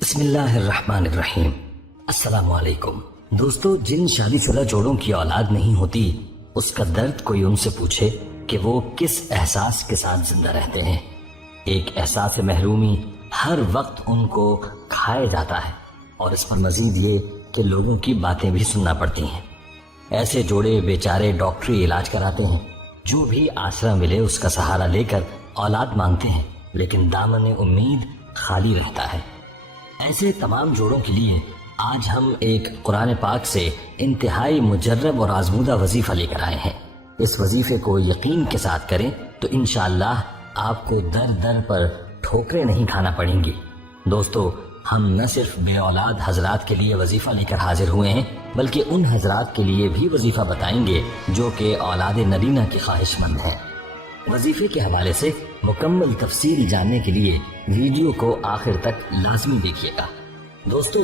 بسم اللہ الرحمن الرحیم۔ السلام علیکم دوستو، جن شادی شدہ جوڑوں کی اولاد نہیں ہوتی اس کا درد کوئی ان سے پوچھے کہ وہ کس احساس کے ساتھ زندہ رہتے ہیں۔ ایک احساس محرومی ہر وقت ان کو کھائے جاتا ہے، اور اس پر مزید یہ کہ لوگوں کی باتیں بھی سننا پڑتی ہیں۔ ایسے جوڑے بیچارے ڈاکٹری علاج کراتے ہیں، جو بھی آسرا ملے اس کا سہارا لے کر اولاد مانگتے ہیں، لیکن دامن امید خالی رہتا ہے۔ ایسے تمام جوڑوں کے لیے آج ہم ایک قرآن پاک سے انتہائی مجرب اور آزمودہ وظیفہ لے کر آئے ہیں۔ اس وظیفے کو یقین کے ساتھ کریں تو انشاءاللہ آپ کو در در پر ٹھوکریں نہیں کھانا پڑیں گی۔ دوستو، ہم نہ صرف بے اولاد حضرات کے لیے وظیفہ لے کر حاضر ہوئے ہیں، بلکہ ان حضرات کے لیے بھی وظیفہ بتائیں گے جو کہ اولاد نرینہ کے خواہش مند ہیں۔ وظیفے کے حوالے سے مکمل تفصیل جاننے کے لیے ویڈیو کو آخر تک لازمی دیکھیے گا۔ دوستو،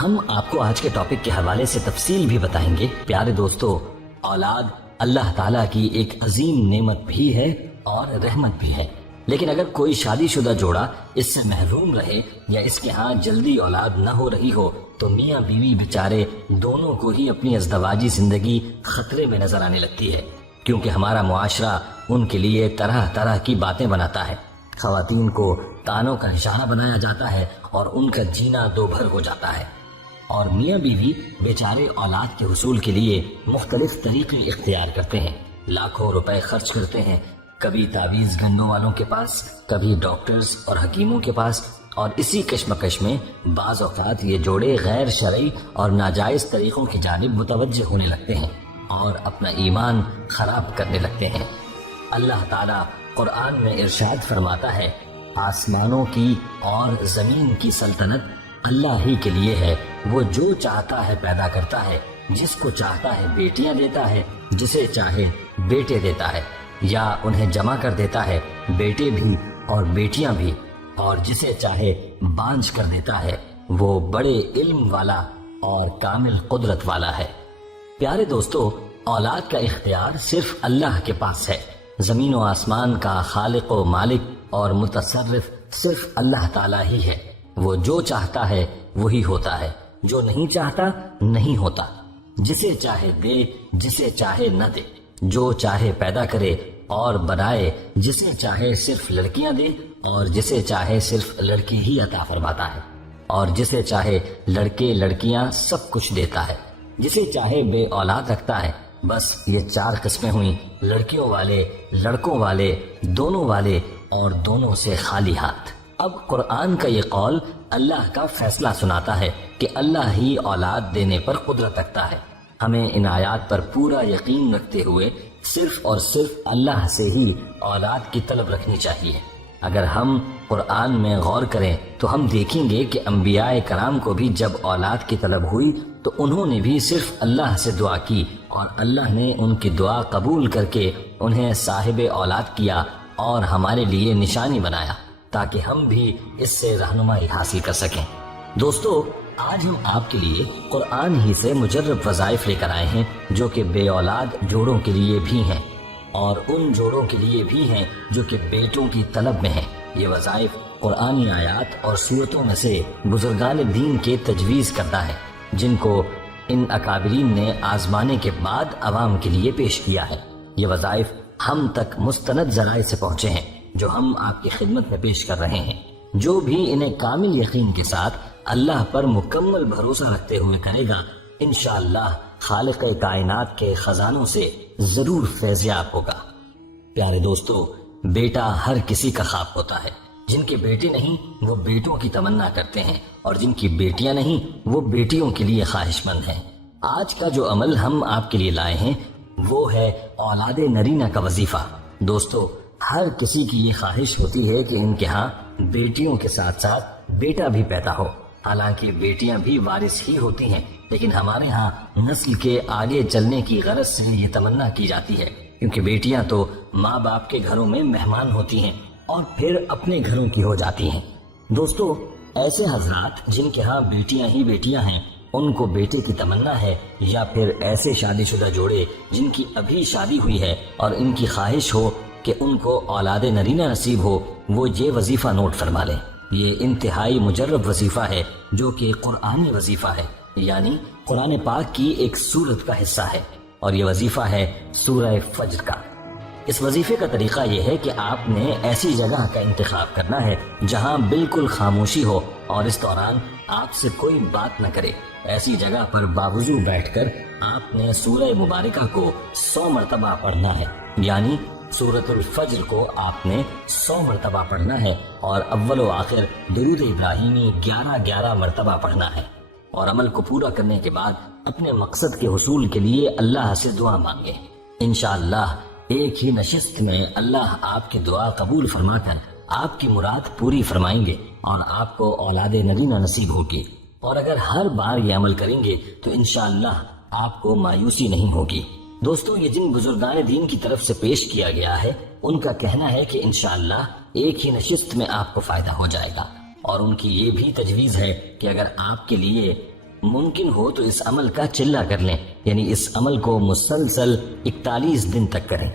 ہم آپ کو آج کے ٹاپک کے حوالے سے تفصیل بھی بتائیں گے۔ پیارے دوستو، اولاد اللہ تعالیٰ کی ایک عظیم نعمت بھی ہے اور رحمت بھی ہے، لیکن اگر کوئی شادی شدہ جوڑا اس سے محروم رہے یا اس کے ہاں جلدی اولاد نہ ہو رہی ہو تو میاں بیوی بیچارے دونوں کو ہی اپنی ازدواجی زندگی خطرے میں نظر آنے لگتی ہے، کیونکہ ہمارا معاشرہ ان کے لیے طرح طرح کی باتیں بناتا ہے۔ خواتین کو تانوں کا نشانہ بنایا جاتا ہے اور ان کا جینا دو بھر ہو جاتا ہے، اور میاں بیوی بیچارے اولاد کے حصول کے لیے مختلف طریقے اختیار کرتے ہیں، لاکھوں روپے خرچ کرتے ہیں، کبھی تعویذ گنوں والوں کے پاس، کبھی ڈاکٹرز اور حکیموں کے پاس، اور اسی کشمکش میں بعض اوقات یہ جوڑے غیر شرعی اور ناجائز طریقوں کی جانب متوجہ ہونے لگتے ہیں اور اپنا ایمان خراب کرنے لگتے ہیں۔ اللہ تعالیٰ قرآن میں ارشاد فرماتا ہے، آسمانوں کی اور زمین کی سلطنت اللہ ہی کے لیے ہے، وہ جو چاہتا ہے پیدا کرتا ہے، جس کو چاہتا ہے بیٹیاں دیتا ہے، جسے چاہے بیٹے دیتا ہے، یا انہیں جمع کر دیتا ہے، بیٹے بھی اور بیٹیاں بھی، اور جسے چاہے بانجھ کر دیتا ہے، وہ بڑے علم والا اور کامل قدرت والا ہے۔ پیارے دوستو، اولاد کا اختیار صرف اللہ کے پاس ہے۔ زمین و آسمان کا خالق و مالک اور متصرف صرف اللہ تعالیٰ ہی ہے۔ وہ جو چاہتا ہے وہی ہوتا ہے، جو نہیں چاہتا نہیں ہوتا، جسے چاہے دے، جسے چاہے نہ دے، جو چاہے پیدا کرے اور بنائے، جسے چاہے صرف لڑکیاں دے اور جسے چاہے صرف لڑکی ہی عطا فرماتا ہے، اور جسے چاہے لڑکے لڑکیاں سب کچھ دیتا ہے، جسے چاہے بے اولاد رکھتا ہے۔ بس یہ چار قسمیں ہوئیں، لڑکیوں والے، لڑکوں والے، دونوں والے اور دونوں سے خالی ہاتھ۔ اب قرآن کا یہ قول اللہ کا فیصلہ سناتا ہے کہ اللہ ہی اولاد دینے پر قدرت رکھتا ہے۔ ہمیں ان آیات پر پورا یقین رکھتے ہوئے صرف اور صرف اللہ سے ہی اولاد کی طلب رکھنی چاہیے۔ اگر ہم قرآن میں غور کریں تو ہم دیکھیں گے کہ انبیاء کرام کو بھی جب اولاد کی طلب ہوئی تو انہوں نے بھی صرف اللہ سے دعا کی، اور اللہ نے ان کی دعا قبول کر کے انہیں صاحب اولاد کیا اور ہمارے لیے نشانی بنایا تاکہ ہم بھی اس سے رہنمائی حاصل کر سکیں۔ دوستو، آج ہم آپ کے لیے قرآن ہی سے مجرب وظائف لے کر آئے ہیں جو کہ بے اولاد جوڑوں کے لیے بھی ہیں اور ان جوڑوں کے لیے بھی ہیں جو کہ بیٹوں کی طلب میں ہیں۔ یہ وظائف قرآنی آیات اور سورتوں میں سے بزرگان دین کے تجویز کرتا ہے، جن کو ان اکابرین نے آزمانے کے بعد عوام کے لیے پیش کیا ہے۔ یہ وظائف ہم تک مستند ذرائع سے پہنچے ہیں جو ہم آپ کی خدمت میں پیش کر رہے ہیں۔ جو بھی انہیں کامل یقین کے ساتھ اللہ پر مکمل بھروسہ رکھتے ہوئے کرے گا، انشاءاللہ خالق کائنات کے خزانوں سے ضرور فیضیاب ہوگا۔ پیارے دوستو، بیٹا ہر کسی کا خواب ہوتا ہے۔ جن کے بیٹے نہیں وہ بیٹوں کی تمنا کرتے ہیں، اور جن کی بیٹیاں نہیں وہ بیٹیوں کے لیے خواہش مند ہیں۔ آج کا جو عمل ہم آپ کے لیے لائے ہیں وہ ہے اولاد نرینہ کا وظیفہ۔ دوستو، ہر کسی کی یہ خواہش ہوتی ہے کہ ان کے ہاں بیٹیوں کے ساتھ ساتھ بیٹا بھی پیدا ہو۔ حالانکہ بیٹیاں بھی وارث ہی ہوتی ہیں، لیکن ہمارے ہاں نسل کے آگے چلنے کی غرض سے یہ تمنا کی جاتی ہے، کیونکہ بیٹیاں تو ماں باپ کے گھروں میں مہمان ہوتی ہیں اور پھر اپنے گھروں کی ہو جاتی ہیں۔ دوستو، ایسے حضرات جن کے ہاں بیٹیاں ہی بیٹیاں ہیں، ان کو بیٹے کی تمنا ہے، یا پھر ایسے شادی شدہ جوڑے جن کی ابھی شادی ہوئی ہے اور ان کی خواہش ہو کہ ان کو اولاد نرینہ نصیب ہو، وہ یہ وظیفہ نوٹ فرما لیں۔ یہ انتہائی مجرب وظیفہ ہے جو کہ قرآنی وظیفہ ہے، یعنی قرآن پاک کی ایک سورت کا حصہ ہے، اور یہ وظیفہ ہے سورہ فجر کا۔ اس وظیفے کا طریقہ یہ ہے کہ آپ نے ایسی جگہ کا انتخاب کرنا ہے جہاں بالکل خاموشی ہو اور اس دوران آپ سے کوئی بات نہ کرے۔ ایسی جگہ پر باوضو بیٹھ کر آپ نے سورہ مبارکہ کو 100 مرتبہ پڑھنا ہے، یعنی سورۃ الفجر کو آپ نے 100 مرتبہ پڑھنا ہے، اور اول و آخر درود ابراہیمی 11 مرتبہ پڑھنا ہے، اور عمل کو پورا کرنے کے بعد اپنے مقصد کے حصول کے لیے اللہ سے دعا مانگے۔ انشاءاللہ ایک ہی نشست میں اللہ آپ کی دعا قبول فرما کر آپ کی مراد پوری فرمائیں گے اور آپ کو اولاد نگینہ نصیب ہوگی، اور اگر ہر بار یہ عمل کریں گے تو انشاءاللہ آپ کو مایوسی نہیں ہوگی۔ دوستو، یہ جن بزرگان دین کی طرف سے پیش کیا گیا ہے ان کا کہنا ہے کہ انشاءاللہ ایک ہی نشست میں آپ کو فائدہ ہو جائے گا، اور ان کی یہ بھی تجویز ہے کہ اگر آپ کے لیے ممکن ہو تو اس عمل کا چلہ کر لیں، یعنی اس عمل کو مسلسل 41 دن تک کریں۔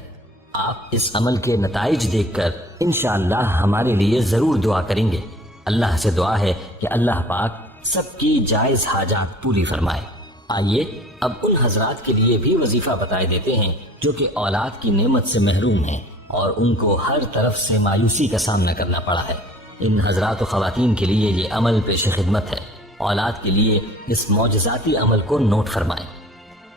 آپ اس عمل کے نتائج دیکھ کر انشاءاللہ ہمارے لیے ضرور دعا کریں گے۔ اللہ سے دعا ہے کہ اللہ پاک سب کی جائز حاجات پوری فرمائے۔ آئیے اب ان حضرات کے لیے بھی وظیفہ بتائے دیتے ہیں جو کہ اولاد کی نعمت سے محروم ہیں اور ان کو ہر طرف سے مایوسی کا سامنا کرنا پڑا ہے۔ ان حضرات و خواتین کے لیے یہ عمل پیش خدمت ہے۔ اولاد کے لیے اس معجزاتی عمل کو نوٹ فرمائیں۔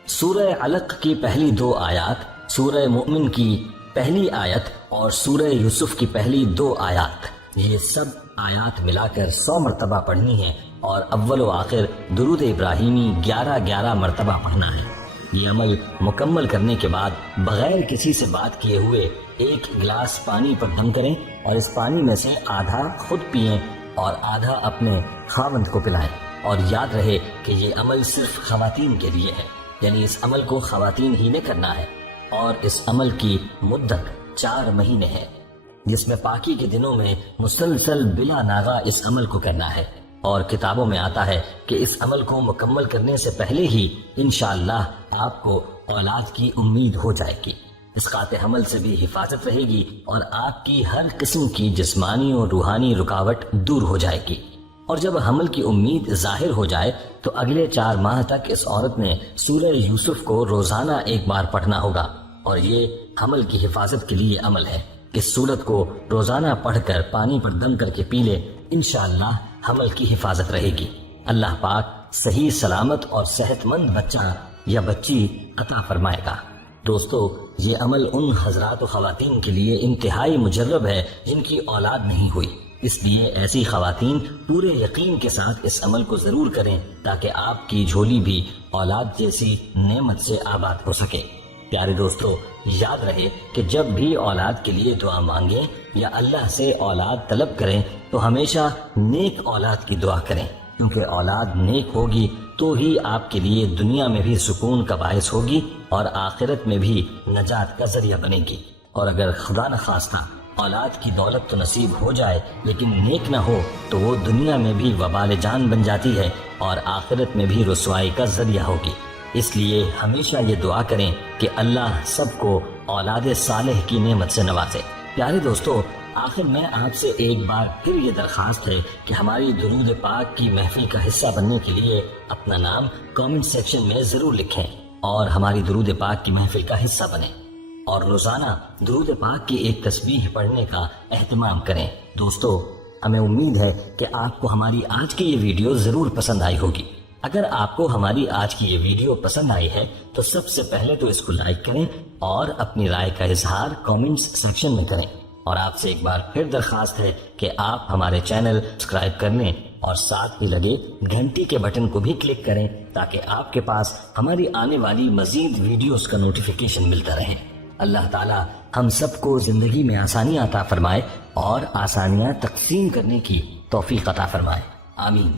سورہ علق کی پہلی 2 آیات، سورہ مومن کی پہلی آیت اور سورہ یوسف کی پہلی 2 آیات، یہ سب آیات ملا کر 100 مرتبہ پڑھنی ہے، اور اول و آخر درود ابراہیمی 11 مرتبہ پڑھنا ہے۔ یہ عمل مکمل کرنے کے بعد بغیر کسی سے بات کیے ہوئے 1 گلاس پانی پر دم کریں، اور اس پانی میں سے آدھا خود پئیں اور آدھا اپنے خاوند کو پلائیں، اور یاد رہے کہ یہ عمل صرف خواتین کے لیے ہے، یعنی اس عمل کو خواتین ہی نے کرنا ہے، اور اس عمل کی مدت 4 مہینے ہے، جس میں پاکی کے دنوں میں مسلسل بلا ناغہ اس عمل کو کرنا ہے، اور کتابوں میں آتا ہے کہ اس عمل کو مکمل کرنے سے پہلے ہی انشاءاللہ آپ کو اولاد کی امید ہو جائے گی، اس قاطع حمل سے بھی حفاظت رہے گی، اور آپ کی ہر قسم کی جسمانی اور روحانی رکاوٹ دور ہو جائے گی۔ اور جب حمل کی امید ظاہر ہو جائے تو اگلے 4 ماہ تک اس عورت نے سورہ یوسف کو روزانہ 1 بار پڑھنا ہوگا، اور یہ حمل کی حفاظت کے لیے عمل ہے۔ اس سورت کو روزانہ پڑھ کر پانی پر دم کر کے پی لے، انشاءاللہ حمل کی حفاظت رہے گی۔ اللہ پاک صحیح سلامت اور صحت مند بچہ یا بچی عطا فرمائے گا۔ دوستو، یہ عمل ان حضرات و خواتین کے لیے انتہائی مجرب ہے جن کی اولاد نہیں ہوئی، اس لیے ایسی خواتین پورے یقین کے ساتھ اس عمل کو ضرور کریں تاکہ آپ کی جھولی بھی اولاد جیسی نعمت سے آباد ہو سکے۔ پیارے دوستو، یاد رہے کہ جب بھی اولاد کے لیے دعا مانگیں یا اللہ سے اولاد طلب کریں تو ہمیشہ نیک اولاد کی دعا کریں، کیونکہ اولاد نیک ہوگی تو ہی آپ کے لیے دنیا میں بھی سکون کا باعث ہوگی اور آخرت میں بھی نجات کا ذریعہ بنے گی۔ اور اگر خدا نخواستہ اولاد کی دولت تو نصیب ہو جائے لیکن نیک نہ ہو تو وہ دنیا میں بھی وبال جان بن جاتی ہے اور آخرت میں بھی رسوائی کا ذریعہ ہوگی۔ اس لیے ہمیشہ یہ دعا کریں کہ اللہ سب کو اولاد صالح کی نعمت سے نوازے۔ پیارے دوستو، آخر میں آپ سے ایک بار پھر یہ درخواست ہے کہ ہماری درود پاک کی محفل کا حصہ بننے کے لیے اپنا نام کامنٹ سیکشن میں ضرور لکھیں اور ہماری درود پاک کی محفل کا حصہ بنیں، اور روزانہ درود پاک کی ایک تسبیح پڑھنے کا اہتمام کریں۔ دوستو، ہمیں امید ہے کہ آپ کو ہماری آج کی یہ ویڈیو ضرور پسند آئی ہوگی۔ اگر آپ کو ہماری آج کی یہ ویڈیو پسند آئی ہے تو سب سے پہلے تو اس کو لائک کریں اور اپنی رائے کا اظہار کامنٹس سیکشن میں کریں، اور آپ سے ایک بار پھر درخواست ہے کہ آپ ہمارے چینل سبسکرائب کر لیں اور ساتھ ہی لگے گھنٹی کے بٹن کو بھی کلک کریں تاکہ آپ کے پاس ہماری آنے والی مزید ویڈیوز کا نوٹیفیکیشن ملتا رہے۔ اللہ تعالی ہم سب کو زندگی میں آسانیاں عطا فرمائے اور آسانیاں تقسیم کرنے کی توفیق عطا فرمائے، آمین۔